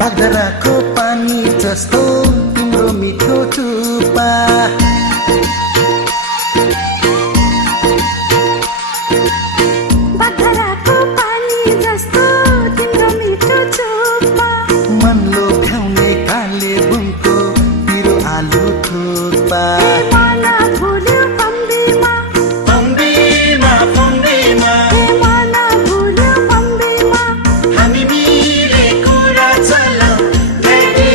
बागधाराको पानी जस्तो तिम्रो मिठो चुप्पा बागधाराको पानी जस्तो तिम्रो मिठो चुप्पा मन लोभ्याउने काले बुनको पिरो आलु थुक्पा मन भुल्यो पम्बीमा पम्बीमा पम्बीमा मन भुल्यो पम्बीमा हामी मिले कुरा चलाऊ ड्याडी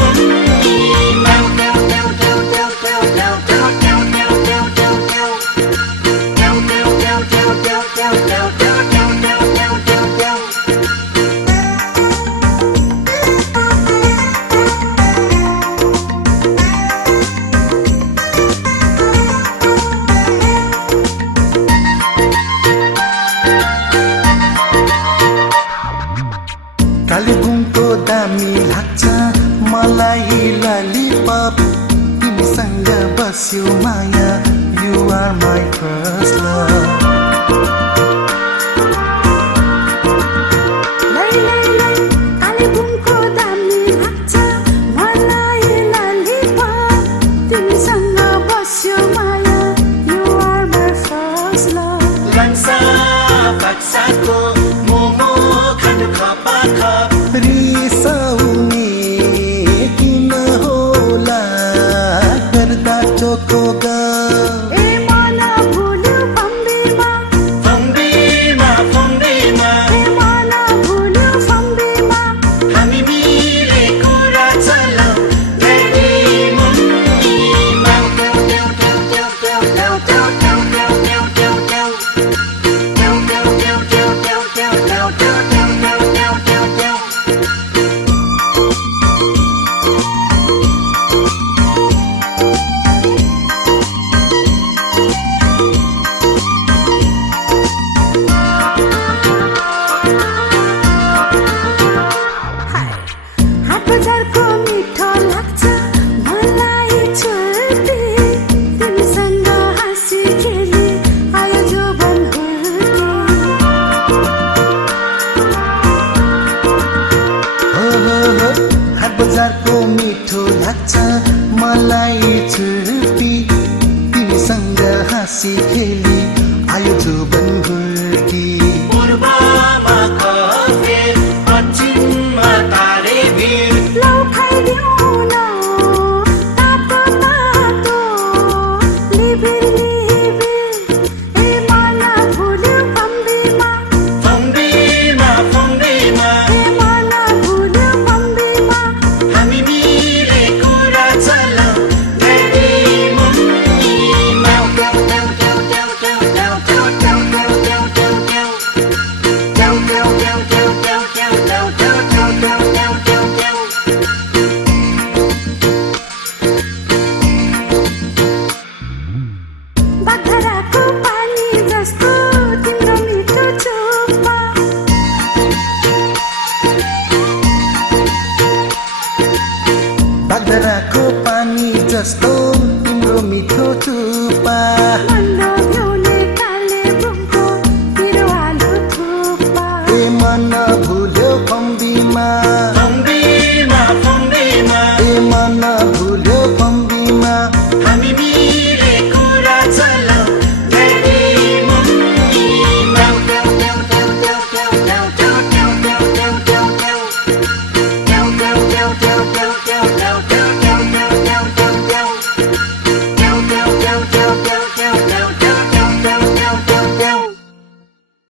मम्मीमा कालेबुङको दामी लाग्छ मलाई ललिपप तिमीसँग बस्यो माया You are my first love कालेबुङको दामी लाग्छ मलाई ललिपप तिमीसँग बस्यो माया You are my first love लन्सा बाक्साको momo खानु खपाखप रिसाउने किन होला गर्दा चोखो ग ए मन भुल्यो पम्बीमा पम्बीमा पम्बीमा ए मन भुल्यो पम्बीमा हामी मिले कुरा चलाऊ ड्याडी मम्मीमा हाट बजारको मिठो लाग्छ मलाई छुर्पी तिमीसँग हाँसी खेली आयो जोबन हो हाट बजारको